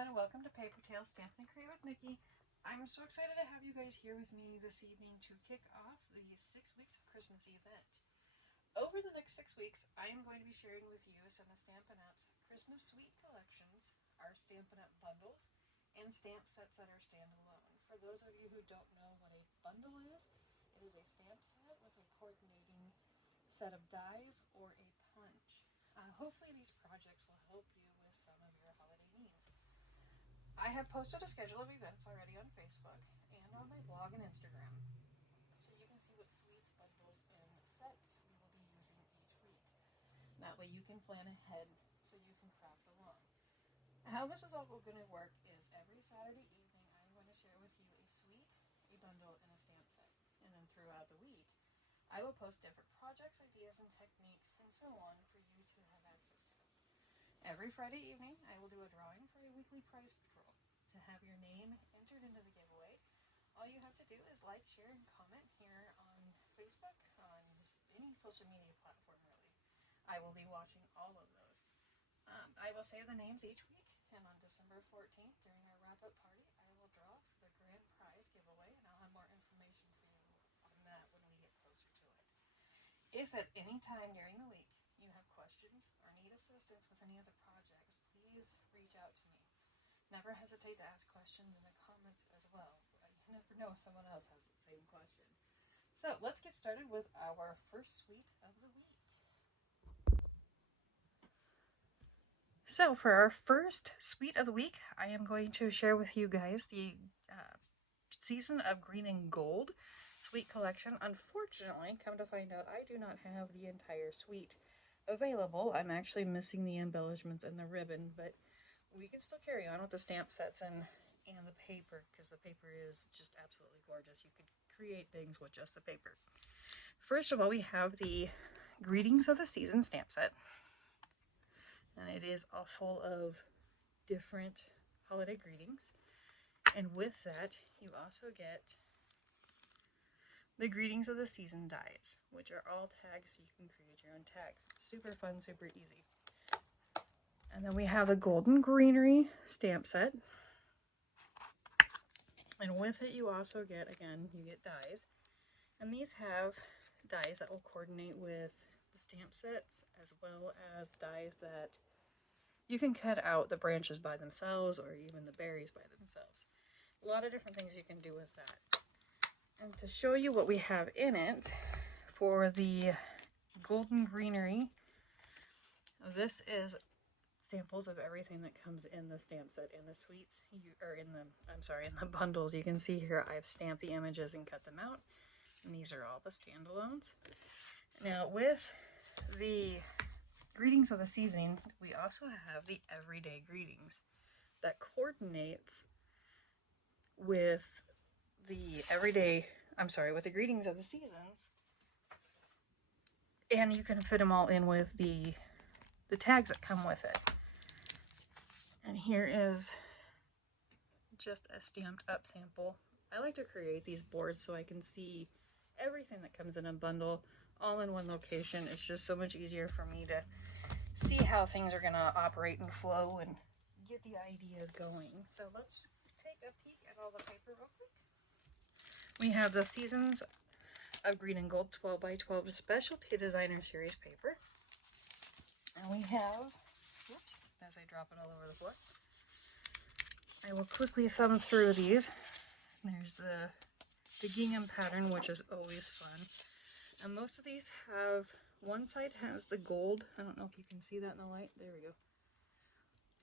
everyone, welcome to Paper Tales Stampin' and Create with Nikki. I'm so excited to have you guys here with me this evening to kick off the 6 weeks of Christmas event. Over the next 6 weeks, I am going to be sharing with you some of Stampin' Up's Christmas Suite collections, our Stampin' Up bundles, and stamp sets that are standalone. For those of you who don't know what a bundle is, it is a stamp set with a coordinating set of dies or a punch. Hopefully these projects will help you with some of your holiday needs. I have posted a schedule of events already on Facebook and on my blog and Instagram, so you can see what suites, bundles, and sets we will be using each week. That way you can plan ahead so you can craft along. How this is all going to work is every Saturday evening I'm going to share with you a suite, a bundle, and a stamp set. And then throughout the week, I will post different projects, ideas, and techniques, and so on for you to have access to. Every Friday evening, I will do a drawing for a weekly prize draw. To have your name entered into the giveaway, all you have to do is like, share, and comment here on Facebook, on any social media platform, really. I will be watching all of those. I will save the names each week, and on December 14th, during our wrap-up party, I will draw for the grand prize giveaway, and I'll have more information for you on that when we get closer to it. If at any time during the week you have questions or need assistance with any of the projects, please reach out to me. Never hesitate to ask questions in the comments as well. You never know if someone else has the same question. So let's get started with our first suite of the week. So for our first suite of the week, I am going to share with you guys the Season of Green and Gold suite collection. Unfortunately, come to find out, I do not have the entire suite available. I'm actually missing the embellishments and the ribbon, but we can still carry on with the stamp sets and the paper, because the paper is just absolutely gorgeous. You could create things with just the paper. First of all, we have the Greetings of the Season stamp set. And it is all full of different holiday greetings. And with that, you also get the Greetings of the Season dies, which are all tags, so you can create your own tags. Super fun, super easy. And then we have the Golden Greenery stamp set. And with it, you also get, again, you get dies. And these have dies that will coordinate with the stamp sets, as well as dies that you can cut out the branches by themselves, or even the berries by themselves. A lot of different things you can do with that. And to show you what we have in it, for the Golden Greenery, this is samples of everything that comes in the stamp set. In the suites, in the bundles, you can see here I've stamped the images and cut them out. And these are all the standalones. Now with the Greetings of the Season, we also have the Everyday Greetings that coordinates with the with the Greetings of the Seasons. And you can fit them all in with the tags that come with it. And here is just a stamped up sample. I like to create these boards so I can see everything that comes in a bundle all in one location. It's just so much easier for me to see how things are going to operate and flow and get the ideas going. So let's take a peek at all the paper real quick. We have the Seasons of Green and Gold 12 by 12 Specialty Designer Series paper. And we have, whoops, as I drop it all over the floor, I will quickly thumb through these. There's the gingham pattern, which is always fun. And most of these have, one side has the gold. I don't know if you can see that in the light. There we go.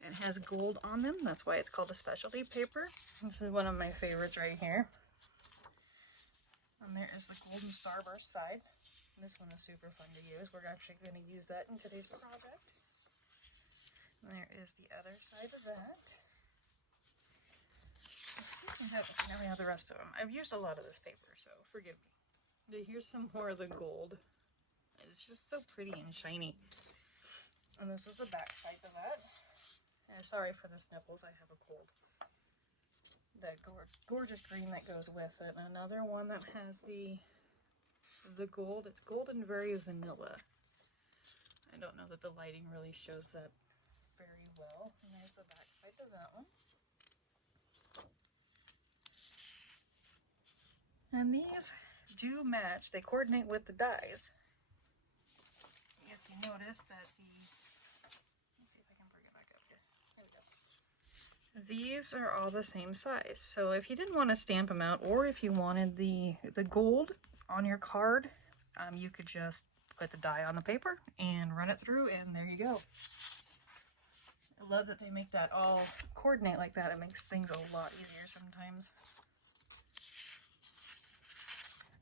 It has gold on them. That's why it's called a specialty paper. This is one of my favorites right here. And there is the Golden Starburst side. This one is super fun to use. We're actually going to use that in today's project. And there is the other side of that. Now we have the rest of them. I've used a lot of this paper, so forgive me. Here's some more of the gold. It's just so pretty and shiny. And this is the back side of that. And sorry for the sniffles, I have a cold. The gorgeous green that goes with it. Another one that has the gold. It's golden very vanilla. I don't know that the lighting really shows that very well. And there's the back side of that one. And these do match, they coordinate with the dies. If you notice that let's see if I can bring it back up here. There we go. These are all the same size. So if you didn't want to stamp them out, or if you wanted the gold on your card, you could just put the die on the paper and run it through, and there you go. I love that they make that all coordinate like that. It makes things a lot easier sometimes.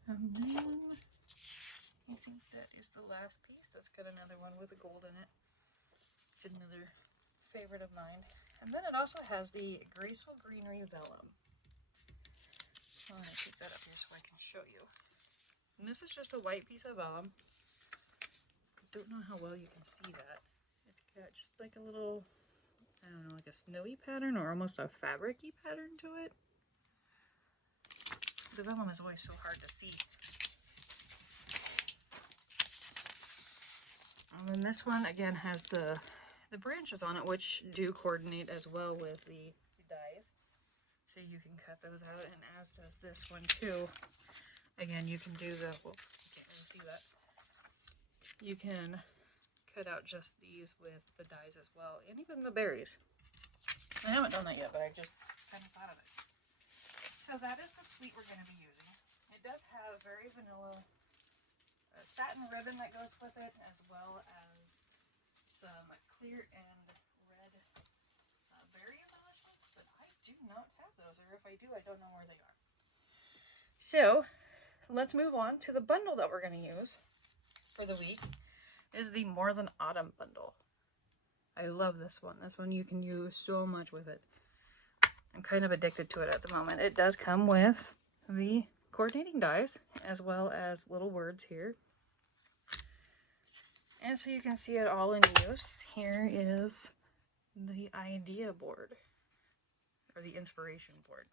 And then I think that is the last piece. That's got another one with the gold in it. It's another favorite of mine. And then it also has the Graceful Greenery Vellum. I'm going to keep that up here so I can show you. And this is just a white piece of vellum. I don't know how well you can see that. It's got just like a little, I don't know, like a snowy pattern or almost a fabric-y pattern to it. The vellum is always so hard to see. And then this one again has the branches on it, which do coordinate as well with the dies. So you can cut those out, and as does this one too. Again, you can do the, well, you can't really see that. You can cut out just these with the dies as well, and even the berries. I haven't done that yet, but I just kind of thought of it. So that is the suite we're going to be using. It does have very vanilla satin ribbon that goes with it, as well as some clear and red berry embellishments, but I do not have those, or if I do, I don't know where they are. So let's move on to the bundle that we're going to use for the week. Is the More Than Autumn bundle. I love this one. This one you can use so much with it. I'm kind of addicted to it at the moment. It does come with the coordinating dies as well as little words here. And so you can see it all in use. Here is the idea board, or the inspiration board,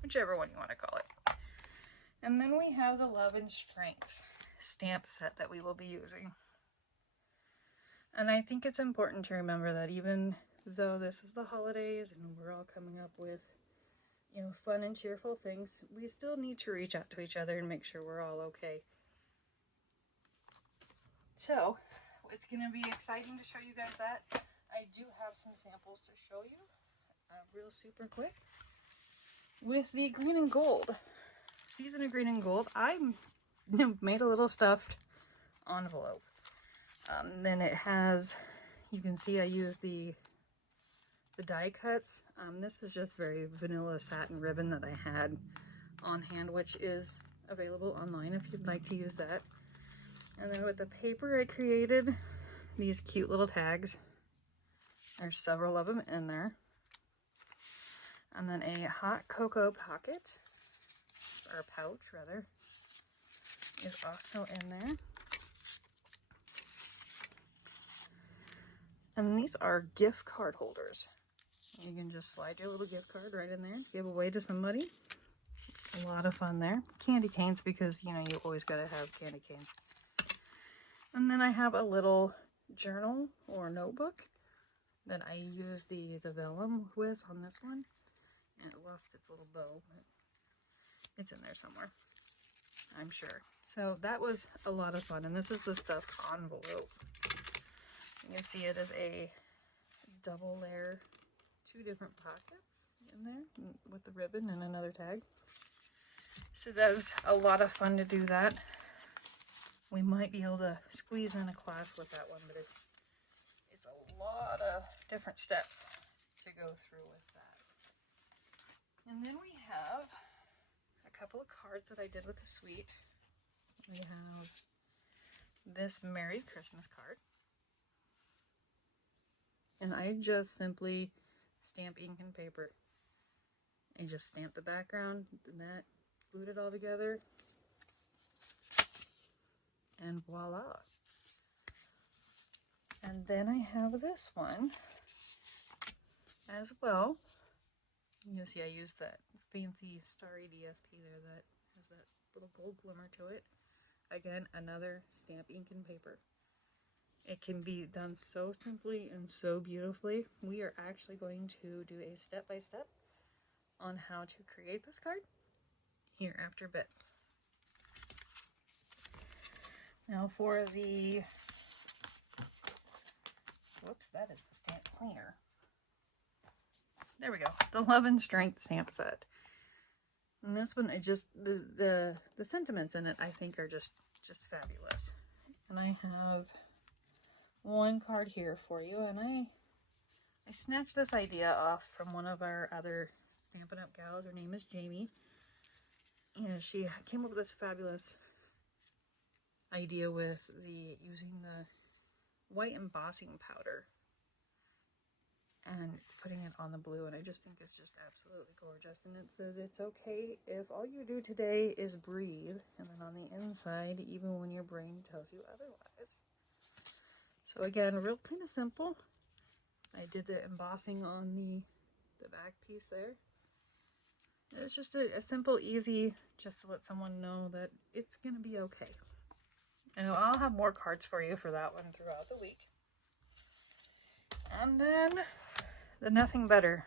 whichever one you want to call it. And then we have the Love and Strength stamp set that we will be using. And I think it's important to remember that even though this is the holidays and we're all coming up with, you know, fun and cheerful things, we still need to reach out to each other and make sure we're all okay. So it's going to be exciting to show you guys that. I do have some samples to show you real super quick. With the green and gold, Season of Green and Gold, I made a little stuffed envelope. Then it has, you can see I use the die cuts. This is just very vanilla satin ribbon that I had on hand, which is available online if you'd like to use that. And then with the paper, I created these cute little tags. There's several of them in there. And then a hot cocoa pocket, or pouch rather, is also in there. And these are gift card holders. You can just slide your little gift card right in there, give away to somebody. A lot of fun there. Candy canes, because you know you always gotta have candy canes. And then I have a little journal or notebook that I use the vellum with on this one. And it lost its little bow, but it's in there somewhere, I'm sure. So that was a lot of fun, and this is the stuffed envelope. You can see it is a double layer, 2 different pockets in there with the ribbon and another tag. So that was a lot of fun to do that. We might be able to squeeze in a class with that one, but it's a lot of different steps to go through with that. And then we have a couple of cards that I did with the suite. We have this Merry Christmas card. And I just simply stamp ink and paper. I just stamped the background and that, glued it all together, and voila. And then I have this one as well. You can see I used that fancy starry DSP there that has that little gold glimmer to it. Again, another stamp ink and paper. It can be done so simply and so beautifully. We are actually going to do a step-by-step on how to create this card here after a bit. Now for the, whoops, that is the stamp cleaner. There we go. The Love and Strength stamp set. And this one, it just, the sentiments in it, I think, are just fabulous. And I have one card here for you, and I snatched this idea off from one of our other Stampin' Up! Gals. Her name is Jamie. And she came up with this fabulous idea with using the white embossing powder and putting it on the blue, and I just think it's just absolutely gorgeous. And it says, it's okay if all you do today is breathe, and then on the inside, even when your brain tells you otherwise. So again, real kind of simple. I did the embossing on the back piece there. It's just a simple, easy, just to let someone know that it's going to be okay. And I'll have more cards for you for that one throughout the week. And then the Nothing Better,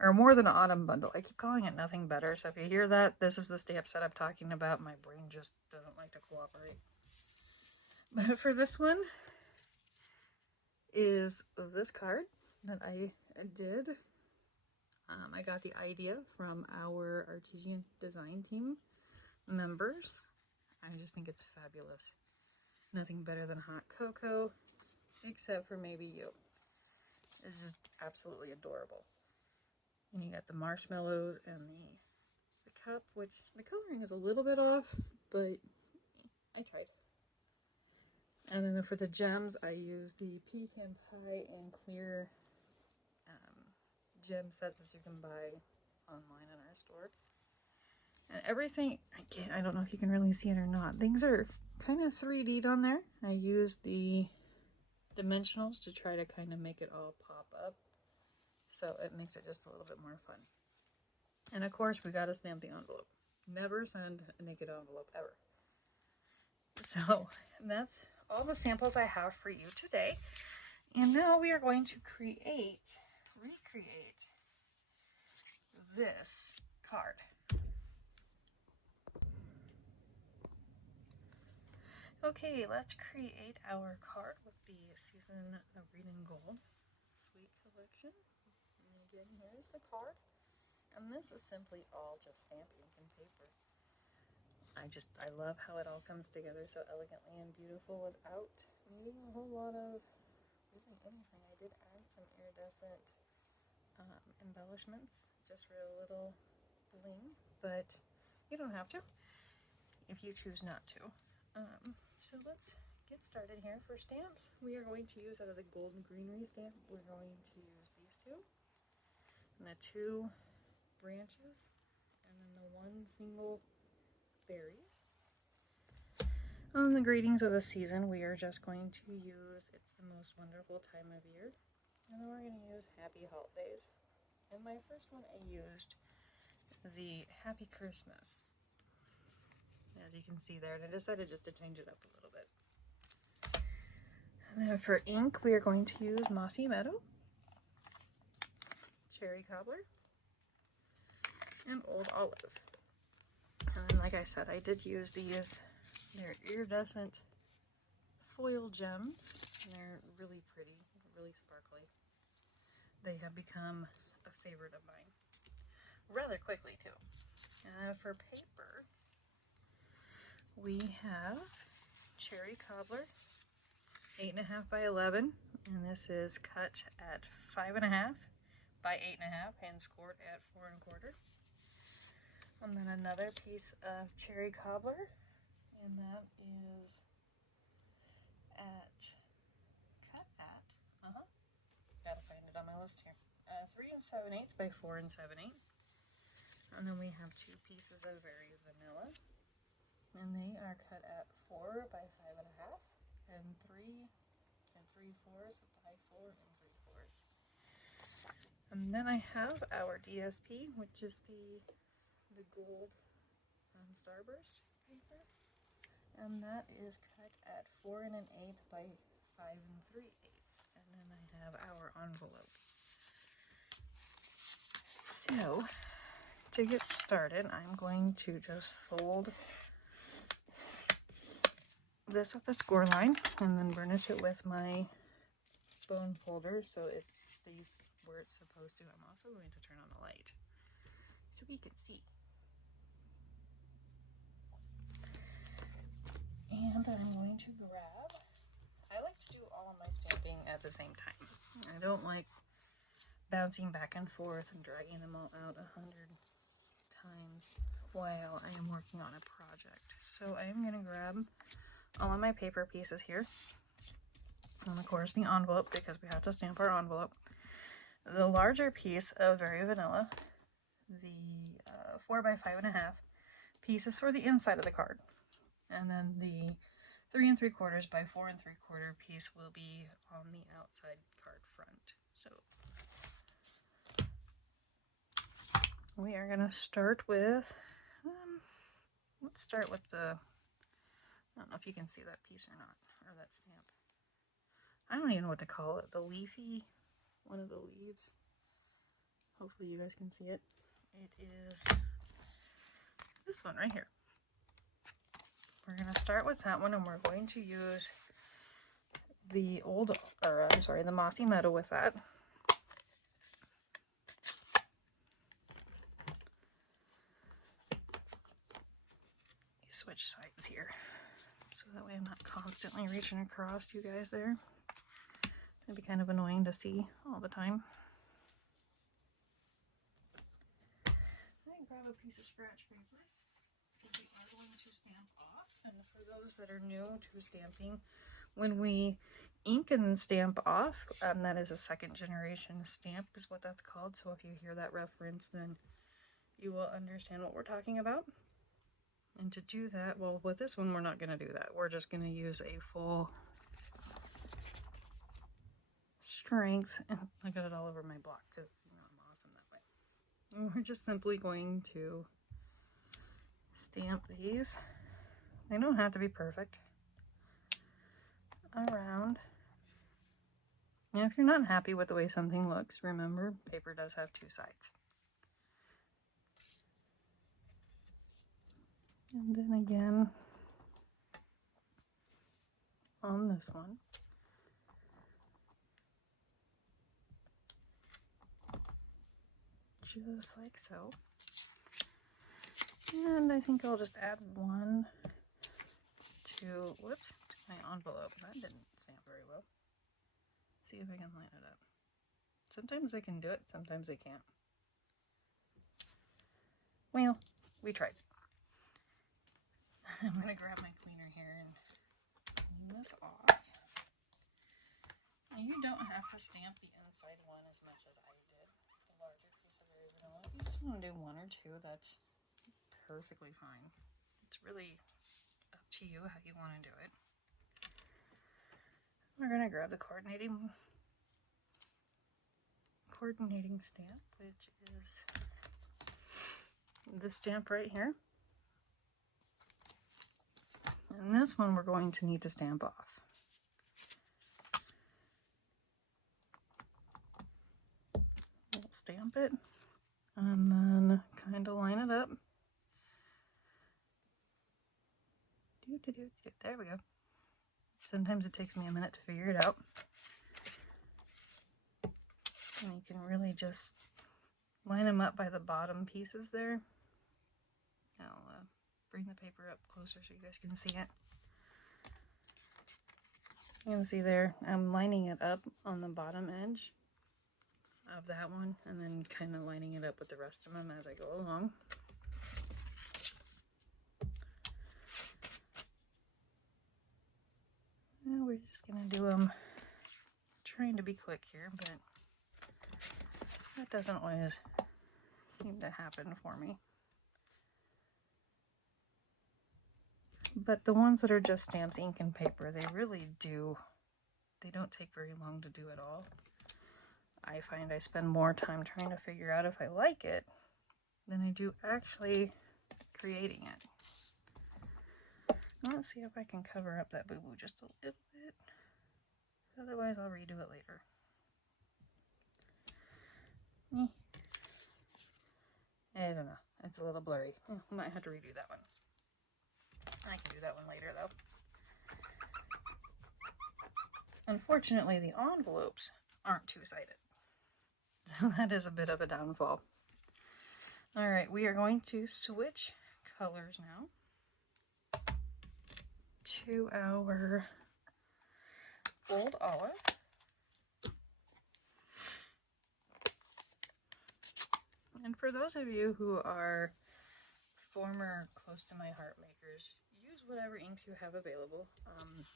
or More Than Autumn bundle. I keep calling it Nothing Better, so if you hear that, this is the stamp set I'm talking about. My brain just doesn't like to cooperate. But for this one is this card that I did. I got the idea from our Artesian Design Team members. I just think it's fabulous. Nothing better than hot cocoa, except for maybe you. It's just absolutely adorable. And you got the marshmallows and the cup, which the coloring is a little bit off, but I tried. And then for the gems, I used the pecan pie and clear gem sets that you can buy online in our store. And everything, I don't know if you can really see it or not. Things are kind of 3D'd on there. I used the dimensionals to try to kind of make it all pop up. So it makes it just a little bit more fun. And of course, we got to stamp the envelope. Never send a naked envelope ever. So that's all the samples I have for you today. And now we are going to recreate this card. Okay, let's create our card with the Season of Reading Gold Sweet Collection. And again, here's the card. And this is simply all just stamp ink and paper. I love how it all comes together so elegantly and beautiful without needing a whole lot of really anything. I did add some iridescent embellishments just for a little bling, but you don't have to if you choose not to. So let's get started here. For stamps, we are going to use, out of the Golden Greenery stamp, we're going to use these two, and the two branches, and then the one single berries. On the greetings of the season, we are just going to use It's the Most Wonderful Time of Year, and then we're going to use Happy Holidays. And my first one, I used the Happy Christmas, as you can see there, and I decided just to change it up a little bit. And then for ink, we are going to use Mossy Meadow, Cherry Cobbler, and Old Olive. And like I said, I did use these. They're iridescent foil gems, and they're really pretty, really sparkly. They have become a favorite of mine rather quickly too. And for paper, we have Cherry Cobbler, 8.5 by 11, and this is cut at 5.5 by 8.5 and scored at 4 1/4. And then another piece of Cherry Cobbler, and that is gotta find it on my list here, 3 7/8 by 4 7/8. And then we have two pieces of Very Vanilla, and they are cut at 4 by 5.5 and 3 3/4 by 4 3/4. And then I have our DSP, which is the gold Starburst paper, and that is cut at 4 1/8 by 5 3/8. And then I have our envelope. So to get started, I'm going to just fold this at the score line and then burnish it with my bone folder so it stays where it's supposed to. I'm also going to turn on the light so we can see. And I'm going to grab, I like to do all of my stamping at the same time. I don't like bouncing back and forth and dragging them all out 100 times while I am working on a project. So I am going to grab all of my paper pieces here. And of course the envelope, because we have to stamp our envelope. The larger piece of Very Vanilla, the 4 by 5.5 piece is for the inside of the card. And then the 3 3/4 by 4 3/4 piece will be on the outside card front. So we are going to start with, let's start with the, I don't know if you can see that piece or not, or that stamp. I don't even know what to call it. The leafy, one of the leaves. Hopefully you guys can see it. It is this one right here. We're going to start with that one, and we're going to use the the Mossy Meadow with that. Switch sides here, so that way I'm not constantly reaching across you guys there. It'd be kind of annoying to see all the time. I grab a piece of scratch paper. We are going to stamp off, and for those that are new to stamping, when we ink and stamp off, that is a second generation stamp is what that's called. So if you hear that reference, then you will understand what we're talking about. And to do that, well, with this one we're not going to do that. We're just going to use a full strength, and I got it all over my block because I'm awesome that way. And we're just simply going to stamp these. They don't have to be perfect. Around. And if you're not happy with the way something looks, remember, paper does have two sides. And then again on this one. Just like so. And I think I'll just add one to my envelope. That didn't stamp very well. See if I can line it up. Sometimes I can do it, sometimes I can't. Well, we tried. I'm going to grab my cleaner here and clean this off. Now, you don't have to stamp the inside one as much as I did. The larger piece of Very Vanilla. If you just want to do one or two, that's perfectly fine. It's really up to you how you want to do it. We're going to grab the coordinating stamp, which is this stamp right here. And this one we're going to need to stamp off. We'll stamp it and then kind of line it up. There we go. Sometimes it takes me a minute to figure it out. And you can really just line them up by the bottom pieces there. I'll bring the paper up closer so you guys can see it. You can see there, I'm lining it up on the bottom edge of that one and then kind of lining it up with the rest of them as I go along. Now we're just going to do them, trying to be quick here, but that doesn't always seem to happen for me. But the ones that are just stamps, ink, and paper, they really do, they don't take very long to do at all. I find I spend more time trying to figure out if I like it than I do actually creating it. Let's see if I can cover up that boo-boo just a little bit. Otherwise, I'll redo it later. I don't know. It's a little blurry. I might have to redo that one. I can do that one later, though. Unfortunately, the envelopes aren't two-sided. So that is a bit of a downfall. Alright, we are going to switch colors now to our Old Olive. And for those of you who are former Close to My Heart makers, use whatever inks you have available. I'm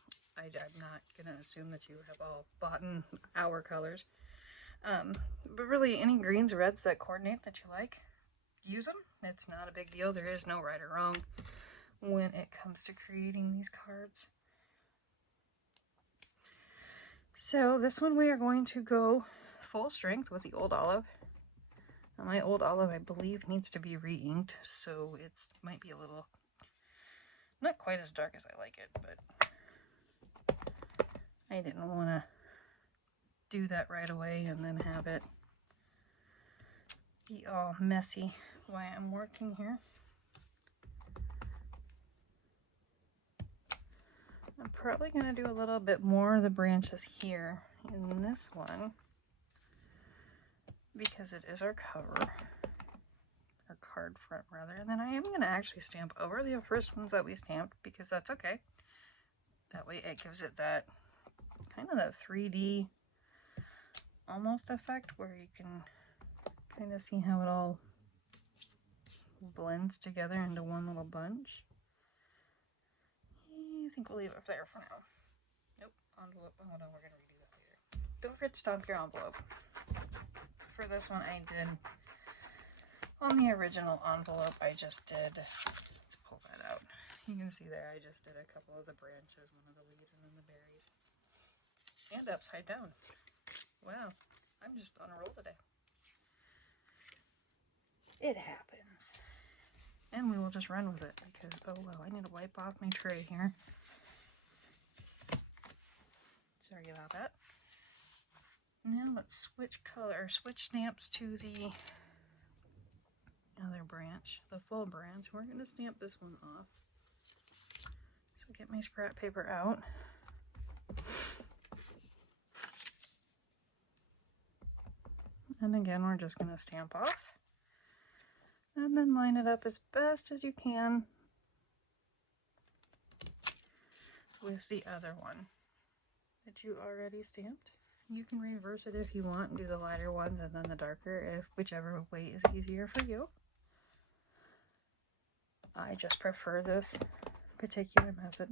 not going to assume that you have all bought in our colors. But really, any greens or reds that coordinate that you like, use them. It's not a big deal. There is no right or wrong when it comes to creating these cards. So this one we are going to go full strength with the Old Olive. Now my Old Olive, I believe, needs to be re-inked, so it might be a little, not quite as dark as I like it, but I didn't want to do that right away and then have it be all messy while I'm working here. I'm probably going to do a little bit more of the branches here in this one because it is our cover, our card front rather, and then I am going to actually stamp over the first ones that we stamped because that's okay. That way it gives it that kind of that 3D almost effect where you can kind of see how it all blends together into one little bunch. I think we'll leave it there for now. Nope, envelope. Oh no, we're going to redo that later. Don't forget to stamp your envelope. For this one I did, on the original envelope, I just did, let's pull that out. You can see there I just did a couple of the branches, one of the leaves, and then the berries. And upside down. Wow, I'm just on a roll today. It happens. And we will just run with it because, oh well, I need to wipe off my tray here. Sorry about that. Now let's switch color, switch stamps to the other branch, the full branch. We're going to stamp this one off. So get my scrap paper out. And again, we're just going to stamp off. And then line it up as best as you can with the other one that you already stamped. You can reverse it if you want and do the lighter ones and then the darker, if whichever way is easier for you. I just prefer this particular method.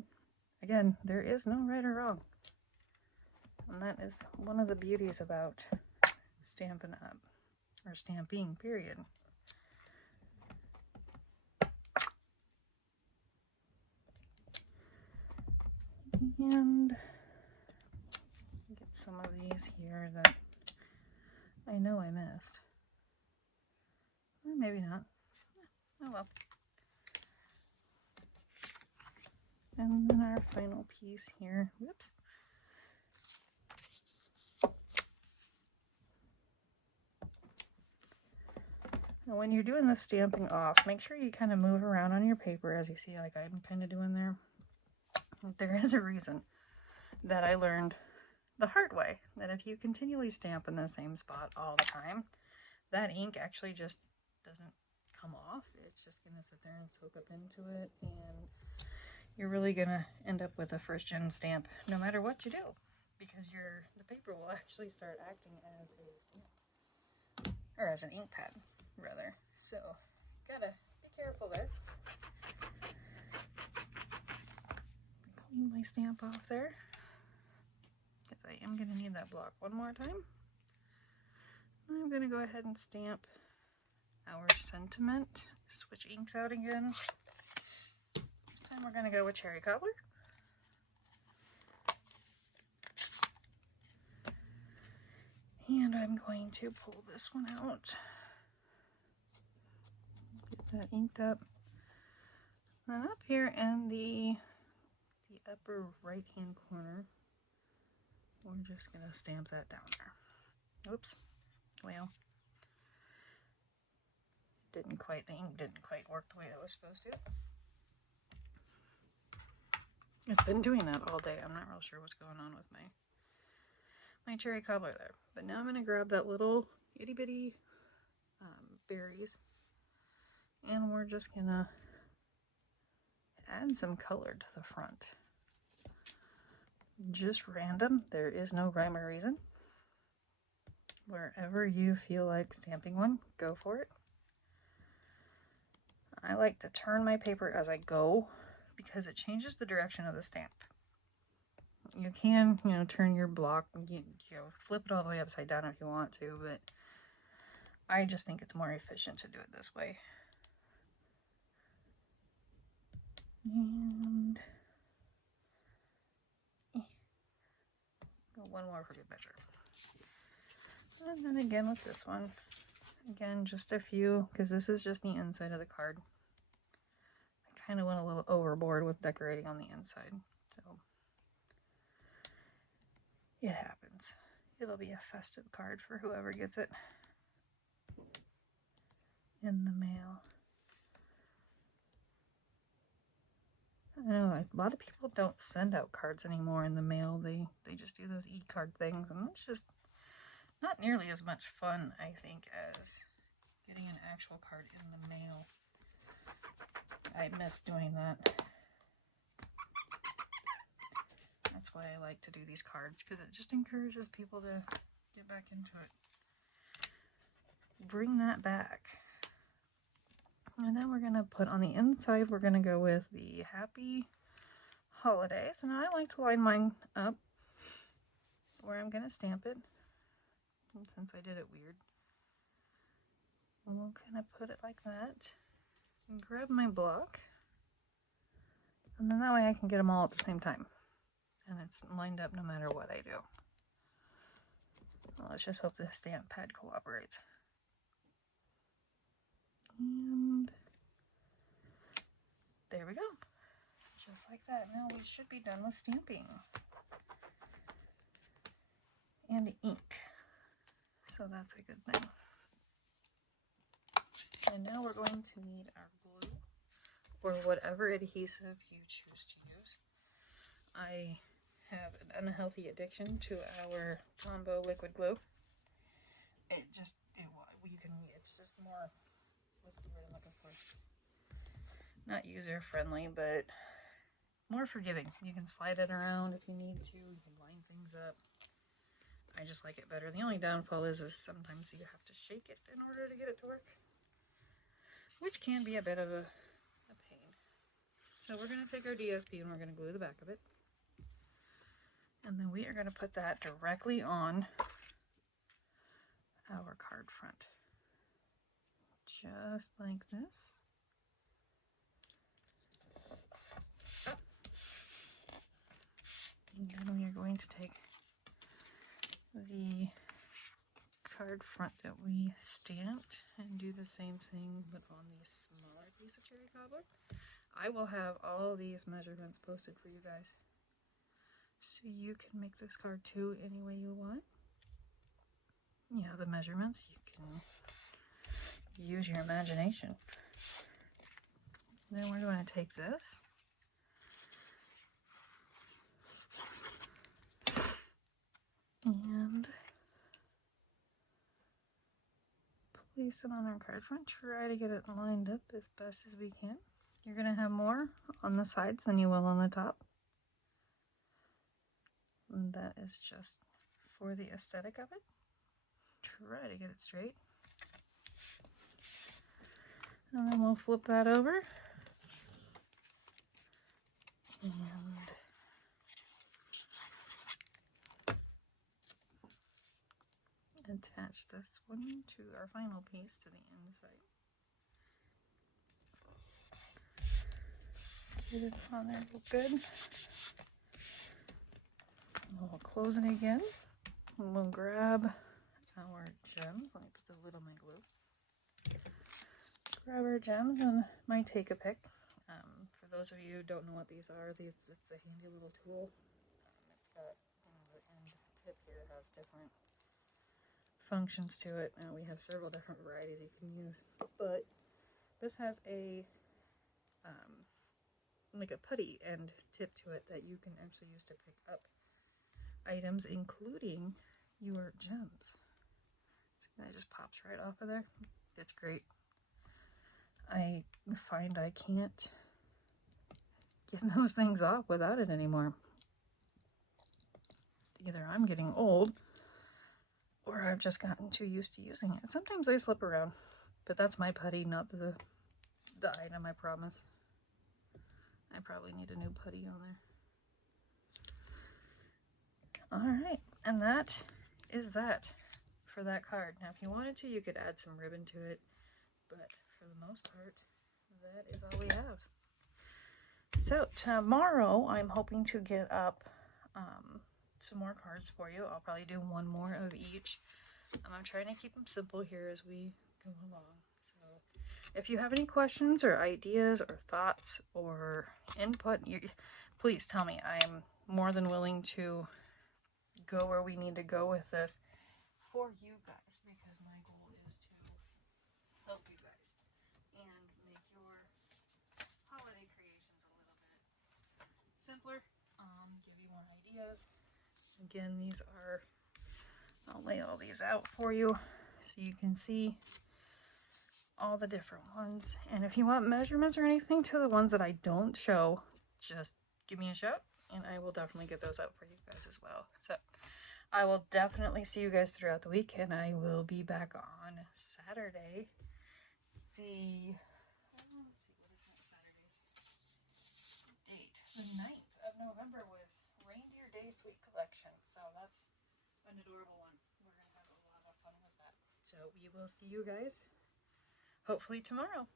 Again, there is no right or wrong. And that is one of the beauties about Stampin' Up, or stamping, period. And get some of these here that I know I missed. Or maybe not. Oh well. And then our final piece here. Whoops. Now when you're doing the stamping off, make sure you kind of move around on your paper as you see like I'm kind of doing there. There is a reason that I learned the hard way, that if you continually stamp in the same spot all the time, that ink actually just doesn't come off. It's just going to sit there and soak up into it, and you're really going to end up with a first-gen stamp no matter what you do, because the paper will actually start acting as a stamp, or as an ink pad, rather. So, gotta be careful there. Clean my stamp off there, because I am going to need that block one more time. I'm going to go ahead and stamp our sentiment. Switch inks out again. This time we're going to go with Cherry Cobbler. And I'm going to pull this one out. Get that inked up. And up here in the upper right hand corner, we're just going to stamp that down there. Oops. Well, the ink didn't quite work the way that was supposed to. It's been doing that all day. I'm not real sure what's going on with my my cherry cobbler there. But now I'm going to grab that little itty bitty berries, and we're just going to add some color to the front. Just random. There is no rhyme or reason. Wherever you feel like stamping one, go for it. I like to turn my paper as I go because it changes the direction of the stamp. You can, turn your block, flip it all the way upside down if you want to, but I just think it's more efficient to do it this way. And one more for good measure. And then again with this one, again, just a few, because this is just the inside of the card. I kind of went a little overboard with decorating on the inside, so it happens. It'll be a festive card for whoever gets it in the mail. I know a lot of people don't send out cards anymore in the mail. They just do those e-card things, and it's just not nearly as much fun, I think, as getting an actual card in the mail. I miss doing that. That's why I like to do these cards, because it just encourages people to get back into it. Bring that back. And then we're going to put on the inside, we're going to go with the Happy Holidays. And I like to line mine up where I'm going to stamp it. And since I did it weird, we'll kind of put it like that. And grab my block. And then that way I can get them all at the same time. And it's lined up no matter what I do. Well, let's just hope the stamp pad cooperates. And there we go. Just like that. Now we should be done with stamping. And ink. So that's a good thing. And now we're going to need our glue, or whatever adhesive you choose to use. I have an unhealthy addiction to our Tombow liquid glue. It's just more, what's the word I'm looking for? Not user friendly, but more forgiving. You can slide it around if you need to. You can line things up. I just like it better. The only downfall is sometimes you have to shake it in order to get it to work, which can be a bit of a pain. So we're going to take our DSP and we're going to glue the back of it. And then we are going to put that directly on our card front. Just like this. And then we are going to take the card front that we stamped and do the same thing but on the smaller piece of cherry cobbler. I will have all these measurements posted for you guys, so you can make this card too any way you want. You have the measurements, you can use your imagination. Then we're going to take this and place it on our card front. Try to get it lined up as best as we can. You're going to have more on the sides than you will on the top. And that is just for the aesthetic of it. Try to get it straight. And then we'll flip that over. And attach this one to our final piece to the inside. Get it on there real good. And we'll close it again. And we'll grab our gems. Let me put the lid on my glue. Grab our gems and my Take-A-Pick. For those of you who don't know what these are, it's a handy little tool. It's got the end tip here has different functions to it. We have several different varieties you can use, but this has a like a putty end tip to it that you can actually use to pick up items, including your gems. See, that just pops right off of there. It's great. I find I can't get those things off without it anymore. Either I'm getting old or I've just gotten too used to using it. Sometimes they slip around, but that's my putty, not the item, I promise. I probably need a new putty on there. Alright, and that is that for that card. Now, if you wanted to, you could add some ribbon to it, but for the most part, that is all we have. So, tomorrow, I'm hoping to get up some more cards for you. I'll probably do one more of each. I'm trying to keep them simple here as we go along. So if you have any questions or ideas or thoughts or input, please tell me. I'm more than willing to go where we need to go with this for you guys, because my goal is to help you guys and make your holiday creations a little bit simpler, give you more ideas. Again, these are, I'll lay all these out for you so you can see all the different ones. And if you want measurements or anything to the ones that I don't show, just give me a shout and I will definitely get those out for you guys as well. So I will definitely see you guys throughout the week, and I will be back on Saturday. Let's see, what is that Saturday's date? The 9th of November with Reindeer Day Sweet Collection. So that's an adorable one. We're going to have a lot of fun with that. So we will see you guys hopefully tomorrow.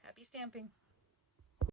Happy stamping.